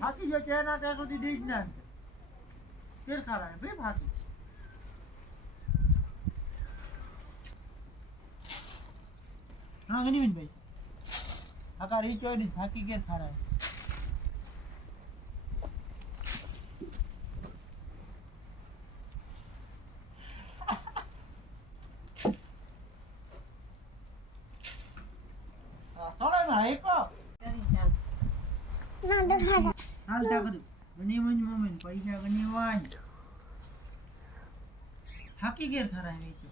થાકી ગયો છે એના ત્યાં સુધી દીજ ના તેર ખારા ભાઈ થાકી હા ગનીબેન ભાઈ આકાર ઈ ચોઈ થાકી ગયા ખારા થોડા ના એકો ના દેખાડા હાલ તા કરું ગની મંજ મોમેન પૈસા ગની વાન થાકી ગયા ખારા એ તો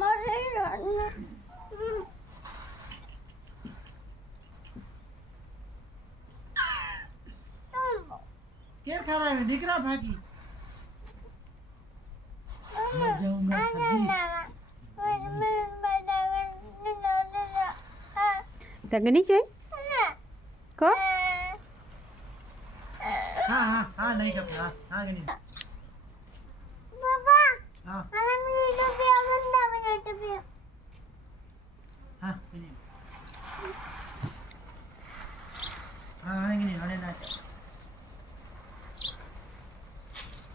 મારે કેર ખારા દીકરા ભાગી તગની જોઈ કો હા હા હા નહીં ખબર હા હા ગની બાબા હા મને મીઠો પીવા બંધા મીઠો પીવા હા ગની હા હા ગની હણે ના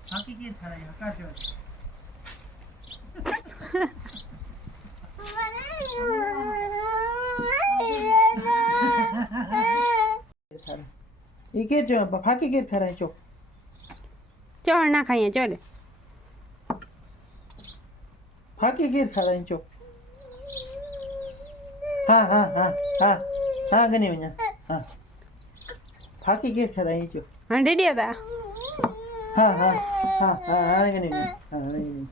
થાકી ગયા ખારા હકા છો ઈ કે જો ફાકી કે ખરાય છો ચણ ના ખાઈએ ચડ ફાકી કે ખરાય છો હા હા હા હા હા ગની વ냐 હા ફાકી કે ખરાય છો હંડેડી હતા હા હા હા હા હા ગની વ냐 હા ગની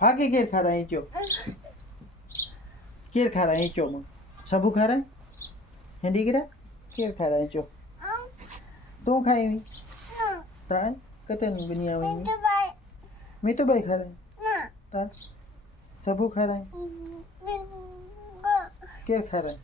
ફાકી કે ખરાય છો કેર ખરાય છો સબુ ખરાય હેંડી ગરા કેર ખરાય છો તું ખાઈ તા કતે બની આવી मैं तो भाई खा रहा है ता सबू खा रहा है क्या खा रहा है